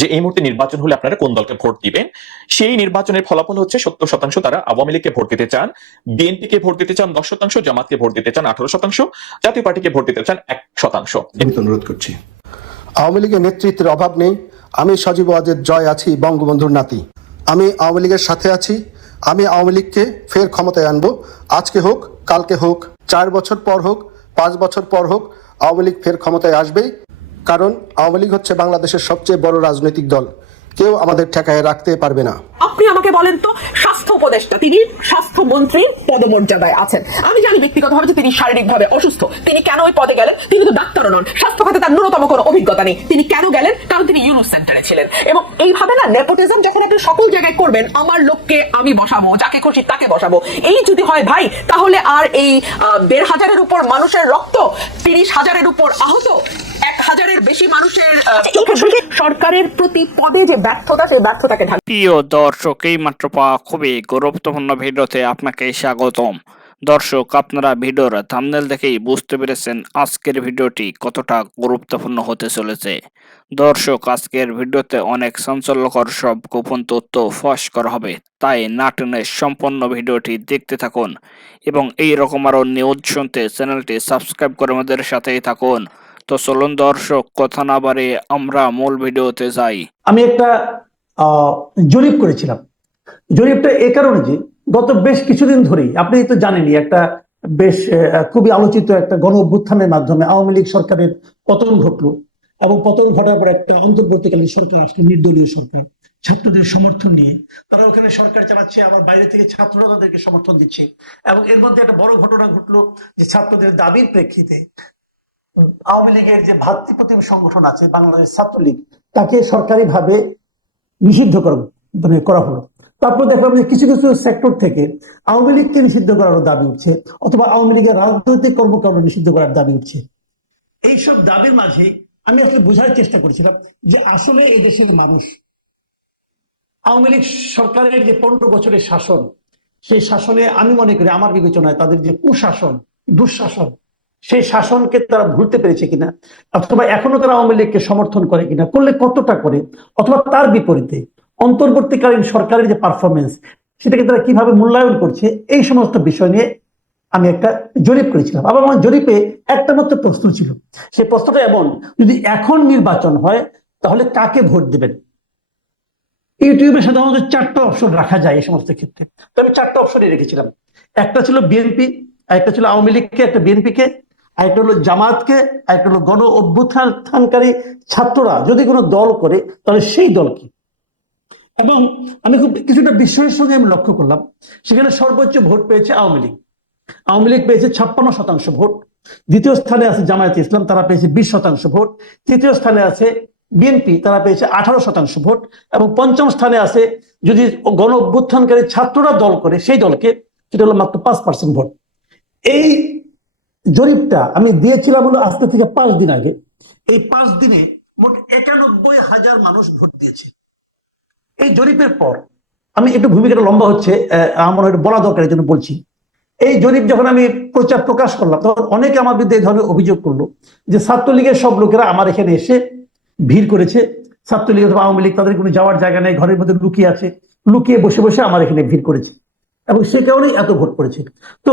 যে এই মুহূর্তে নির্বাচন হলে আপনারা কোন দলকে ভোট দিবেন। সেই নির্বাচনের ফলাফল হচ্ছে 70% তারা আওয়ামী লীগকে ভোট দিতে চান, বিএনপিকে ভোট দিতে চান 10%, জামাতকে ভোট দিতে চান 18%, জাতীয় পার্টিকে ভোট দিতে চান 1%। অনুরোধ করছি। আওয়ামী লীগের নেতৃত্বের অভাব নেই। আমি সজীব ওয়াজেদ জয় আছি, বঙ্গবন্ধুর নাতি। আমি আওয়ামী লীগের সাথে আছি। আমি আওয়ামী লীগকে ফের ক্ষমতায় আনবো। আজকে হোক, কালকে হোক, 4 বছর পর হোক, 5 বছর পর হোক, আওয়ামী লীগ ফের ক্ষমতায় আসবেই। কারণ আওয়ামী লীগ হচ্ছে বাংলাদেশের সবচেয়ে বড় রাজনৈতিক দল। কেউ আমাদের ঠেকায় রাখতে পারবে না। আপনি আমাকে বলেন তো, স্বাস্থ্য উপদেষ্টা তিনি স্বাস্থ্যমন্ত্রীর পদমর্যাদায় আছেন। আমি জানি ব্যক্তিগতভাবে যে তিনি শারীরিকভাবে অসুস্থ। তিনি কেন ওই পদে গেলেন? তিনি তো ডাক্তারও নন, স্বাস্থ্য খাতে তার ন্যূনতম কোনো অভিজ্ঞতা নেই। তিনি কেন গেলেন? কারণ তিনি ইউনুস সেন্টারে ছিলেন। এবং এইভাবে না নেপোটিজম যখন আপনি সকল জায়গায় করবেন, আমার লোককে আমি বসাবো, যাকে খুশি তাকে বসাবো, এই যদি হয় ভাই, তাহলে আর এই 1,500-এর উপর মানুষের রক্ত, 30,000-এর উপর আহত, 1,000-এর বেশি মানুষের সরকারের প্রতি পদে যে ব্যর্থতা, সেই ব্যর্থতাকে ঢাকা। প্রিয় দর্শক, এই মাত্র পাওয়া খুবই গুরুত্বপূর্ণ ভিডিওতে আপনাকে স্বাগতম। দর্শক, আপনারা ভিডিওর থাম্বনেল দেখেই বুঝতে পেরেছেন আজকের ভিডিওটি কতটা গুরুত্বপূর্ণ হতে চলেছে। দর্শক, আজকের ভিডিওতে অনেক চাঞ্চল্যকর সব গোপন তথ্য ফাঁস করা হবে, তাই না টেনে সম্পূর্ণ ভিডিওটি দেখতে থাকুন এবং এই রকম আরো নিউজ শুনতে চ্যানেলটি সাবস্ক্রাইব করে আমাদের সাথেই থাকুন। তো চলুন দর্শক, কথা না বাড়িয়ে আমরা মূল ভিডিওতে যাই। আমি একটা জরিপ করেছিলাম। জরিপটা এ কারণে যে গত বেশ কিছুদিন ধরেই আপনি তো জানেনই, একটা বেশ খুবই আলোচিত একটা গণ অভ্যুত্থানের মাধ্যমে আওয়ামী লীগ সরকারের পতন ঘটলো এবং পতন ঘটার পর একটা অন্তর্বর্তীকালীন সরকার আসলে, নির্দলীয় সরকার, ছাত্রদের সমর্থন নিয়ে তারা ওখানে সরকার চালাচ্ছে, আবার বাইরে থেকে ছাত্ররা তাদেরকে সমর্থন দিচ্ছে। এবং এর মধ্যে একটা বড় ঘটনা ঘটলো যে ছাত্রদের দাবির প্রেক্ষিতে আওয়ামী লীগের যে ভাতৃপ্রতিম সংগঠন আছে বাংলাদেশ ছাত্রলীগ, তাকে সরকারিভাবে নিষিদ্ধ করা হলো। তারপর দেখলাম যে কিছু কিছু সেক্টর থেকে আওয়ামী লীগকে নিষিদ্ধ করার দাবি উঠছে, অথবা আওয়ামী লীগের রাজনৈতিক কর্মকাণ্ড নিষিদ্ধ করার দাবি উঠছে। এইসব দাবির মাঝে আমি আসলে বোঝার চেষ্টা করেছিলাম যে আসলে এই দেশের মানুষ আওয়ামী লীগ সরকারের যে 15 বছরের শাসন, সেই শাসনে আমি মনে করি, আমার বিবেচনায় তাদের যে কুশাসন, দুঃশাসন, সেই শাসনকে তারা ভুলতে পেরেছে কিনা, অথবা এখনো তারা আওয়ামী লীগকে সমর্থন করে কিনা, করলে কতটা করে, অথবা তার বিপরীতে অন্তর্বর্তীকালীন সরকারের যে পারফরমেন্স, সেটাকে তারা কিভাবে মূল্যায়ন করছে, এই সমস্ত বিষয় নিয়ে আমি একটা জরিপ করেছিলাম। আবার আমার জরিপে একটা মাত্র প্রশ্ন ছিল। সেই প্রশ্নটা এমন, যদি এখন নির্বাচন হয় তাহলে কাকে ভোট দেবেন? ইউটিউবে সাধারণত 4টা অপশন রাখা যায় এই সমস্ত ক্ষেত্রে, তো আমি 4টা অপশনই রেখেছিলাম। একটা ছিল বিএনপি, একটা ছিল আওয়ামী লীগকে, একটা বিএনপিকে, আরেকটা হলো জামাতকে, আরেকটা হলো গণ অভ্যুত্থানকারী ছাত্ররা যদি কোনো দল করে তাহলে সেই দল কি। এবং আমি খুব কিছুটা বিস্ময়ের সঙ্গে আমি লক্ষ্য করলাম, সেখানে সর্বোচ্চ ভোট পেয়েছে আওয়ামী লীগ। আওয়ামী লীগ পেয়েছে 56% ভোট। দ্বিতীয় স্থানে আছে জামায়াতে ইসলাম, তারা পেয়েছে 20% ভোট। তৃতীয় স্থানে আছে বিএনপি, তারা পেয়েছে 18% ভোট। এবং পঞ্চম স্থানে আছে, যদি গণ অভ্যুত্থানকারী ছাত্ররা দল করে সেই দলকে, সেটা হলো মাত্র 5% ভোট। এই জরিপটা আমি দিয়েছিলাম হলো আজকে থেকে 5 দিন আগে। এই 5 দিনে মোট 91,000 মানুষ ভোট দিয়েছে। এই জরিপের পর আমি একটু, ভূমিকাটা লম্বা হচ্ছে, আমার একটু বলা দরকার, এই জন্য বলছি। এই জরিপ যখন আমি প্রকাশ করলাম, তখন অনেকে আমার বিরুদ্ধে এই ধরনের অভিযোগ করলো যে ছাত্রলীগের সব লোকেরা আমার এখানে এসে ভিড় করেছে, ছাত্রলীগ অথবা আওয়ামী লীগ তাদের কোনো যাওয়ার জায়গা নেই, ঘরের মধ্যে লুকিয়ে আছে, লুকিয়ে বসে বসে আমার এখানে ভিড় করেছে এবং সে কারণেই এত ভোট পড়েছে। তো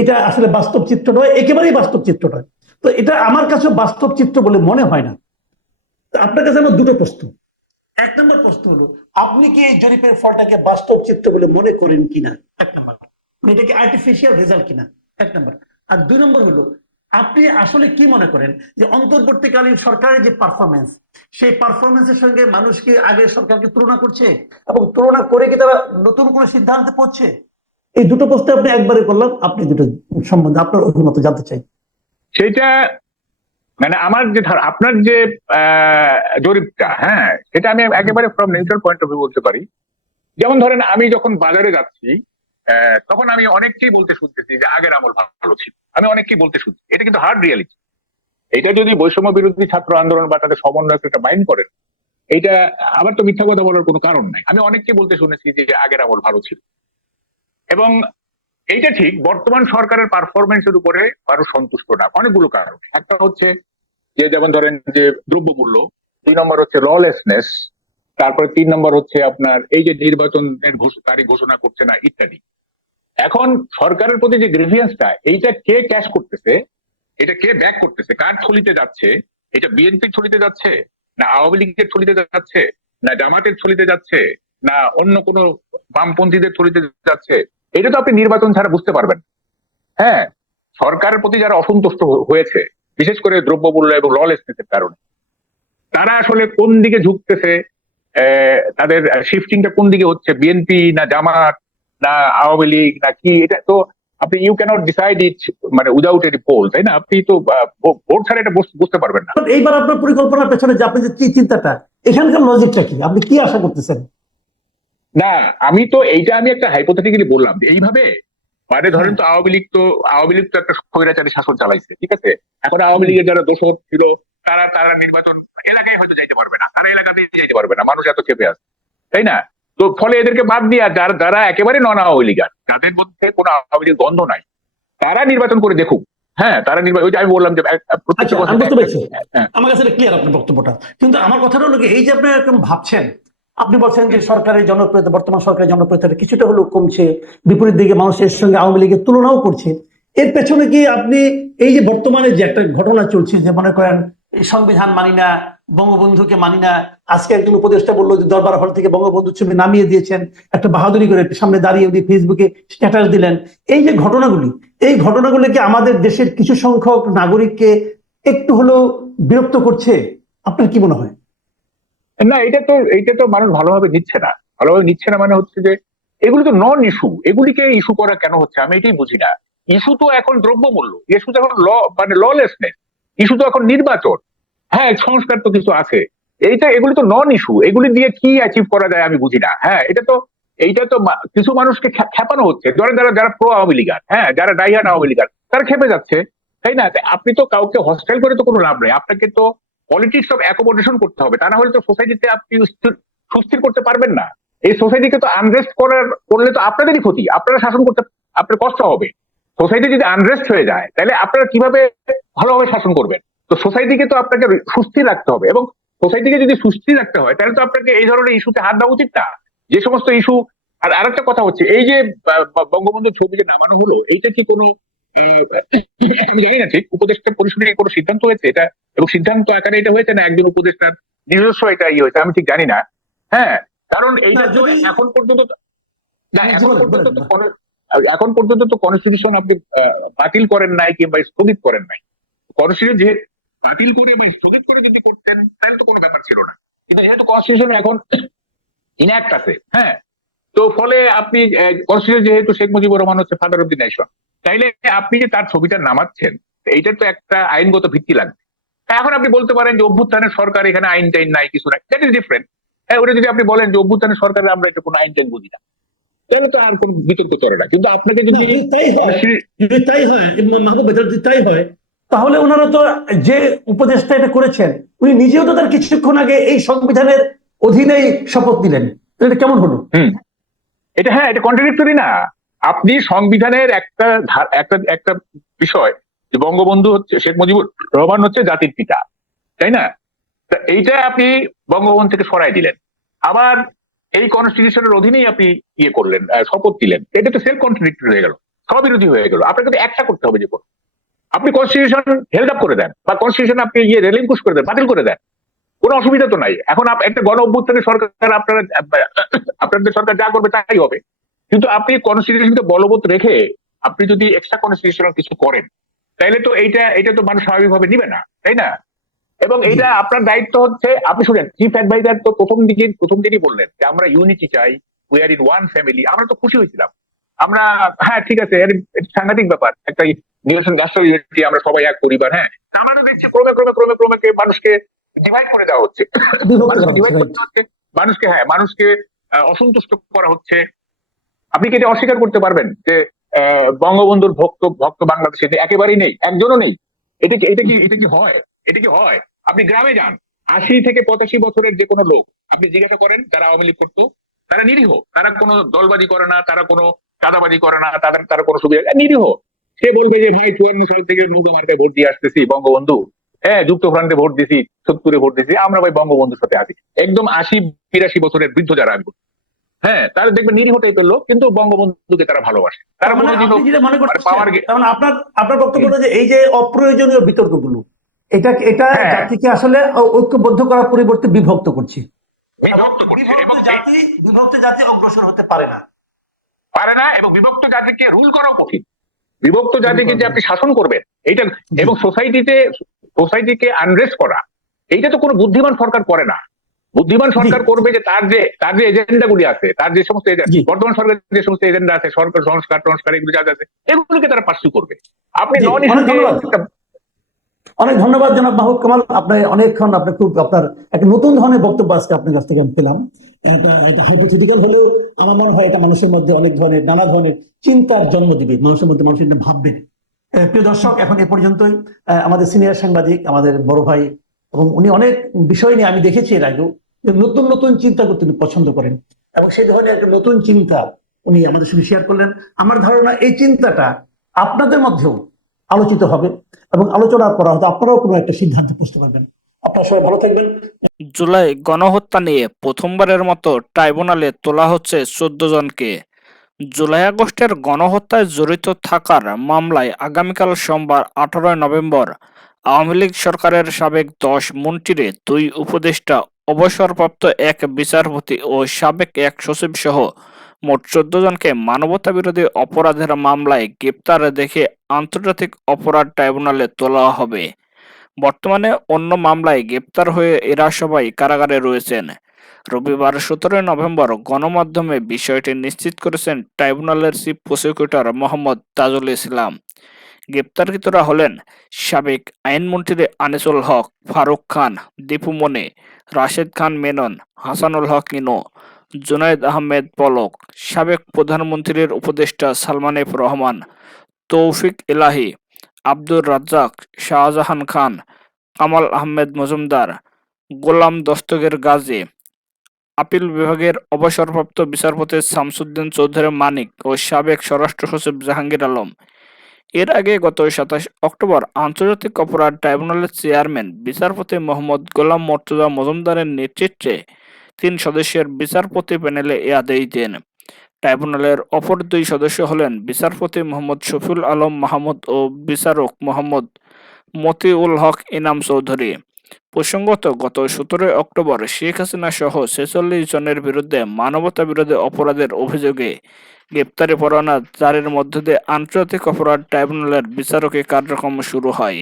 এটা আসলে বাস্তব চিত্র নয়, একেবারেই বাস্তব চিত্র নয়। তো এটা আমার কাছে বাস্তব চিত্র বলে মনে হয় না। আপনার কাছে আমার দুটো প্রশ্ন। 1 নম্বর প্রশ্ন হলো, আপনি কি এই জরিপের ফলটাকে বাস্তব চিত্র বলে মনে করেন কিনা? 1 নম্বর, এটাকে আর্টিফিশিয়াল রেজাল্ট কিনা? 1 নম্বর। আর 2 নম্বর হলো, আপনি আসলে কি মনে করেন যে অন্তর্বর্তীকালীন সরকারের যে পারফরমেন্স, সেই পারফরমেন্সের সঙ্গে মানুষ কি আগের সরকারকে তুলনা করছে, এবং তুলনা করে কি তারা নতুন কোনো সিদ্ধান্তে পৌঁছছে? এই দুটো প্রশ্ন আপনি একবারে করলাম, আপনি দুটো সম্বন্ধে আপনার অভিমত জানতে চাই। সেটা মানে আমার যে আপনার যে জরিপটা, হ্যাঁ, সেটা আমি একেবারে from neutral point of view বলতে পারি। যেমন ধরেন, আমি যখন বাজারে যাচ্ছি তখন আমি অনেককেই বলতে শুনতেছি যে আগের আমল ভালো ছিল। আমি অনেককেই বলতে শুনছি, এটা কিন্তু হার্ড রিয়ালিটি। এটা যদি বৈষম্য বিরোধী ছাত্র আন্দোলন বা তাদের সমন্বয়ক একটা মাইন্ড করেন, এইটা আবার তো মিথ্যা কথা বলার কোনো কারণ নাই। আমি অনেককে বলতে শুনেছি যে আগের আমল ভালো ছিল। এবং এইটা ঠিক, বর্তমান সরকারের পারফরমেন্সের উপরে আরো সন্তুষ্ট না, অনেকগুলো কারণ। একটা হচ্ছে যে, যেমন ধরেন যে দ্রব্যমূল্য, 2 নম্বর হচ্ছে ললেসনেস, তারপরে 3 নম্বর হচ্ছে আপনার এই যে নির্বাচনের তারিখ ঘোষণা করছে না ইত্যাদি। এখন সরকারের প্রতি যে গ্রিভিয়েন্সটা, এইটা কে ক্যাশ করতেছে, এটা কে ব্যাক করতেছে, কার থলিতে যাচ্ছে? এটা বিএনপির থলিতে যাচ্ছে, না আওয়ামী লীগের থলিতে যাচ্ছে, না জামাতের থলিতে যাচ্ছে, না অন্য কোনো বামপন্থীদের থলিতে যাচ্ছে? এটা তো আপনি নির্বাচন ছাড়া বুঝতে পারবেন। হ্যাঁ, সরকারের প্রতি যারা অসন্তুষ্ট হয়েছে, বিশেষ করে দ্রব্যমূল্য এবং ললেসনেসের কারণে, তারা আসলে কোন দিকে ঝুঁকতেছে, তাদের শিফটিংটা কোন দিকে হচ্ছে, বিএনপি না জামাত না আওয়ামী লীগ না কি, এটা তো আপনি ইউ ক্যানট ডিসাইড ইট মানে উইদাউট এনি পোল, তাই না? আপনি তো ভোট ছাড়া এটা বুঝতে পারবেন না। এইবার আপনার পরিকল্পনার পেছনে যে আপনি যে চিন্তাটা, এখানকার লজিকটা কি, আপনি কি আশা করতেছেন? না, আমি একটা হাইপোথেটিক্যালি বললাম যে এইভাবে, মানে ধরেন তো আওয়ামী লীগ তো একটা স্বৈরাচারী শাসন চালাইছে, ঠিক আছে? এখন আওয়ামী লীগের যারা দোষর ছিল তারা নির্বাচন এলাকায় হয়তো যাইতে পারবে না, তারা এলাকাতেই যাইতে পারবে না, মানুষ এত চেপে আছে, তাই না? তো ফলে এদেরকে বাদ দিয়া যারা একেবারে নন আওয়ামী লীগ, যাদের মধ্যে কোনো আওয়ামী লীগ গন্ধ নাই, তারা নির্বাচন করে দেখুক। হ্যাঁ, তারা ওই যে আমি বললাম যে আচ্ছা, আমি বুঝতে পেরেছি, আমার কাছে ক্লিয়ার আপনার বক্তব্যটা। কিন্তু আমার কথাটা হলো কি, এই যে আপনি এরকম ভাবছেন, আপনি বলছেন যে সরকারের জনপ্রিয়তা, বর্তমান সরকারের জনপ্রিয়তা কিছুটা হলেও কমছে, বিপরীত দিকে মানুষের সঙ্গে আওয়ামী লীগের তুলনাও করছে, এর পেছনে কি আপনি এই যে বর্তমানে যে একটা ঘটনা চলছে, যে মনে করেন সংবিধান মানি না, বঙ্গবন্ধুকে মানি না, আজকে একজন উপদেষ্টা বললো যে দরবার হল থেকে বঙ্গবন্ধুর ছবি নামিয়ে দিয়েছেন, একটা বাহাদুরি করে সামনে দাঁড়িয়ে উনি ফেসবুকে স্ট্যাটাস দিলেন, এই যে ঘটনাগুলি কি আমাদের দেশের কিছু সংখ্যক নাগরিককে একটু হলেও বিরক্ত করছে? আপনার কি মনে হয়? না, এইটা তো মানুষ ভালোভাবে নিচ্ছে না মানে হচ্ছে যে এগুলি তো নন ইস্যু, এগুলিকে ইস্যু করা কেন হচ্ছে আমি এটাই বুঝি না। ইস্যু তো এখন দ্রব্যমূল্য, ইস্যু তো এখন মানে ললেসনেস, ইস্যু তো এখন নির্বাচন। হ্যাঁ, সংস্কার তো কিছু আছে, এগুলি তো নন ইস্যু, এগুলি দিয়ে কি অ্যাচিভ করা যায় আমি বুঝি না। হ্যাঁ, এইটা তো কিছু মানুষকে খেপানো হচ্ছে, যারা প্রো আওয়ামী লীগার, হ্যাঁ, যারা ডাইহার্ড আওয়ামী লীগার, তারা খেপে যাচ্ছে, তাই না? আপনি তো কাউকে হস্টাইল করে তো কোনো লাভ নেই, আপনাকে তো পলিটিক্স অফ অ্যাকোমোডেশন করতে হবে, তা না হলে তো সোসাইটিতে আপনি সুস্থির করতে পারবেন না। এই সোসাইটিকে তো আনরেস্ট করলে তো আপনাদেরই ক্ষতি, আপনারা শাসন করতে আপনার কষ্ট হবে। সোসাইটি যদি আনরেস্ট হয়ে যায় তাহলে আপনারা কিভাবে ভালোভাবে শাসন করবেন? তো সোসাইটিকে তো আপনাকে সুস্থির রাখতে হবে, এবং সোসাইটিকে যদি সুস্থির রাখতে হয় তাহলে তো আপনাকে এই ধরনের ইস্যুতে হাত দেওয়া উচিত না, যে সমস্ত ইস্যু। আর আরেকটা কথা হচ্ছে, এই যে বঙ্গবন্ধুর ছবি যে নামানো হলো, এইটা কি কোনো আমি জানি না ঠিক উপদেষ্টা পরিষদের কোনো সিদ্ধান্ত হয়েছে এটা, এবং সিদ্ধান্ত আকারে এটা হয়েছে না একজন উপদেষ্টার নিজস্ব এটা হয়েছে, আমি ঠিক জানি না। হ্যাঁ, কারণ এইটা তো এখন পর্যন্ত এখন পর্যন্ত তো কনস্টিটিউশন আপনি বাতিল করেন নাই কিংবা স্থগিত করেন নাই। কনস্টিটিউশন যে বাতিল করে বা স্থগিত করে যদি করতেন তাহলে তো কোনো ব্যাপার ছিল না, কিন্তু যেহেতু কনস্টিটিউশন এখন ইনঅ্যাক্ট আছে, হ্যাঁ, তো ফলে আপনি কনস্টিটিউশন যেহেতু শেখ মুজিবুর রহমান হচ্ছে ফাদার অফ দি নেশন, তাইলে আপনি যে তার ছবিটা নামাচ্ছেন এইটার তো একটা আইনগত ভিত্তি লাগবে। এখন আপনি বলতে পারেন যে অভ্যুত্থানের সরকার, এখানে আইন টাইন নাই, কিছু নাই, দ্যাট ইজ ডিফারেন্ট। হ্যাঁ, ওটা যদি আপনি বলেন যে অভ্যুত্থানের সরকারে আমরা এটা কোনো আইন টাইন বুঝি না, তাহলে তো আর কোনো বিতর্ক চলে না। কিন্তু আপনাকে যদি তাই হয় তাহলে ওনারা তো যে উপদেষ্টা এটা করেছেন, উনি নিজেও তো তার কিছুক্ষণ আগে এই সংবিধানের অধীনেই শপথ নিলেন, এটা কেমন হলো? এটা হ্যাঁ, এটা কন্ট্রাডিক্টরি না। আপনি সংবিধানের একটা বিষয় যে বঙ্গবন্ধু হচ্ছে, শেখ মুজিবুর রহমান হচ্ছে জাতির পিতা, তাই না? এইটা আপনি বঙ্গবন্ধু থেকে সরাই দিলেন, আবার এই কনস্টিটিউশনের অধীনেই আপনি ইয়ে করলেন, শপথ দিলেন, এটা তো সেলফ কন্ট্রাডিক্টরি হয়ে গেল, স্ববিরোধী হয়ে গেল। আপনাকে তো একটা করতে হবে, যে আপনি কনস্টিটিউশন হেল্ড আপ করে দেন, বা কনস্টিটিউশন আপনি রেলিংকুশ করে দেন, বাতিল করে দেন, কোনো অসুবিধা তো নাই। এখন একটা গণ অভ্যুত্থানের সরকার, আপনাদের সরকার যা করবে তাই হবে, কিন্তু আপনি কনস্টিটিউশনকে বলবৎ রেখে আপনি যদি এক্সট্রা কনস্টিটিউশনাল কিছু করেন তাহলে তো এটা তো মানুষ স্বাভাবিকভাবে নিবে না, তাই না? এবং এইটা আপনার দায়িত্ব হচ্ছে, আপনি শুনেন চিফ অ্যাডভাইজার তো প্রথম দিনই বললেন যে আমরা ইউনিটি চাই, we are in one family. আমরা তো খুশি হয়েছিলাম, আমরা হ্যাঁ ঠিক আছে, সাংঘাতিক ব্যাপার, একটা ন্যাশনাল ইউনিটি, আমরা সবাই এক পরিবার। হ্যাঁ, আমরা তো দেখছি ক্রমে মানুষকে ডিভাইড করে দেওয়া হচ্ছে, মানুষকে অসন্তুষ্ট করা হচ্ছে। আপনি কি এটা অস্বীকার করতে পারবেন যে বঙ্গবন্ধুর ভক্ত বাংলাদেশে একেবারেই নেই, একজনও নেই? এটা কি হয়? আপনি গ্রামে যান, 80 থেকে 85 বছরের যে কোনো লোক আপনি জিজ্ঞাসা করেন যারা আওয়ামী লীগ করতো, তারা নিরীহ, তারা কোনো দলবাজি করে না, তারা কোনো চাঁদাবাজি করে না, তারা কোনো সুবিধা, নিরীহ। সে বলবে যে ভাই 54 সাল থেকে নৌকা মার্কায় ভোট দিয়ে আসতেছি, বঙ্গবন্ধু হ্যাঁ, যুক্তফ্রন্টে ভোট দিছি, 70-এ ভোট দিছি, আমরা ভাই বঙ্গবন্ধুর সাথে আছি। একদম 80-82 বছরের বৃদ্ধ যারা আসবে, হ্যাঁ, তারা দেখবেন নিরীহ টাইপের লোক, কিন্তু বঙ্গবন্ধুকে তারা ভালোবাসে। তারা তার মানে কোনোদিনও আপনি যেটা মনে করছেন, পাওয়ার তার মানে আপনার বক্তব্য হলো যে এই যে অপ্রয়োজনীয় বিতর্কগুলো, এটা হ্যাঁ। জাতিকে আসলে ঐক্যবদ্ধ করার পরিবর্তে বিভক্ত করছে। বিভক্ত করছে এবং বিভক্ত জাতি অগ্রসর হতে পারে না। পারে না, এবং বিভক্ত জাতিকে রুল করাও কঠিন। বিভক্ত জাতিকে যে আপনি শাসন করবেন এইটা, এবং সোসাইটিকে আনরেস্ট করা, এইটা তো কোনো বুদ্ধিমান সরকার করে না। বুদ্ধিমান সরকার করবে যে তার যে এজেন্ডা গুলি আছে, তার যে সমস্ত জি। বর্তমান সরকারের যে সমস্ত এজেন্ডা আছে, সরকার সংস্কার এগুলো যা যা আছে, এগুলোকে তারা পার্সু করবে। আপনি জি, নন অনেক ধন্যবাদ। অনেক ধন্যবাদ জনাব মাহবুব কামাল, আপনি অনেকক্ষণ আপনার একটা নতুন ধরনের বক্তব্য আজকে আপনার কাছ থেকে আমি পেলাম। এটা হাইপোথেটিক্যাল হলেও আমার মনে হয় এটা মানুষের মধ্যে অনেক ধরনের নানা ধরনের চিন্তার জন্ম দিবে, মানুষের মধ্যে মানুষ এটা ভাববে। প্রিয় দর্শক, এখন এ পর্যন্তই। আমাদের সিনিয়র সাংবাদিক, আমাদের বড় ভাই, এবং উনি অনেক বিষয় নিয়ে আমি দেখেছি এর আগেও যে নতুন নতুন চিন্তা করতে উনি পছন্দ করেন, এবং সেই ধরনের একটা নতুন চিন্তা উনি আমাদের সঙ্গে শেয়ার করলেন। আমার ধারণা এই চিন্তাটা আপনাদের মধ্যেও আলোচিত হবে এবং আলোচনা করা হতো, আপনারাও কোনো একটা সিদ্ধান্ত বুঝতে পারবেন। আপনারা সবাই ভালো থাকবেন। জুলাই গণহত্যা নিয়ে প্রথমবারের মতো ট্রাইব্যুনালে তোলা হচ্ছে 14 জনকে। জুলাই আগস্টের গণহত্যায় জড়িত থাকার মামলায় আগামীকাল সোমবার 18 নভেম্বর আওয়ামী লীগ সরকারের সাবেক 10 মন্ত্রীর 2 উপদেষ্টা, অবসরপ্রাপ্ত 1 বিচারপতি ও সাবেক 1 সচিব সহ মোট 14 জনকে মানবতাবিরোধী অপরাধের মামলায় গ্রেপ্তার দেখে আন্তর্জাতিক অপরাধ ট্রাইব্যুনালে তোলা হবে। বর্তমানে অন্য মামলায় গ্রেপ্তার হয়ে এরা সবাই কারাগারে রয়েছেন। রবিবার 17 নভেম্বর গণমাধ্যমে বিষয়টি নিশ্চিত করেছেন ট্রাইব্যুনালের চিফ প্রসিকিউটর মোহাম্মদ তাজুল ইসলাম। গ্রেপ্তারকৃতরা হলেন সাবেক আইনমন্ত্রী আনিসুল হক, ফারুক খান, দীপু মনি, রাশেদ খান মেনন, হাসানুল হক ইনু, জুনায়েদ আহমেদ পলক, সাবেক প্রধানমন্ত্রীর উপদেষ্টা সালমান এফ রহমান, তৌফিক ইলাহি, আব্দুর রাজ্জাক, শাহজাহান খান, কামাল আহমেদ মজুমদার, গোলাম দস্তগীর গাজী, আপিল বিভাগের অবসরপ্রাপ্ত বিচারপতি শামসুদ্দিন চৌধুরী মানিক ও সাবেক স্বরাষ্ট্র সচিব জাহাঙ্গীর আলম। এর আগে গত 27 অক্টোবর আন্তর্জাতিক অপরাধ ট্রাইব্যুনালের চেয়ারম্যান বিচারপতি মোহাম্মদ গোলাম মর্তুজা মজুমদারের নেতৃত্বে 3 সদস্যের বিচারপতি প্যানেলে এ আদেশ দেন। ট্রাইব্যুনালের অপর 2 সদস্য হলেন বিচারপতি মোহাম্মদ শফিউল আলম মাহমুদ ও বিচারক মোহাম্মদ মতিউল হক ইনাম চৌধুরী। প্রসঙ্গত, গত 17 অক্টোবর শেখ হাসিনা সহ 46 জনের বিরুদ্ধে মানবতাবিরোধী অপরাধের অভিযোগে গ্রেপ্তারি পরোয়ানা জারির মধ্য দিয়ে আন্তর্জাতিক অপরাধ ট্রাইব্যুনালের বিচারকী কার্যক্রম শুরু হয়।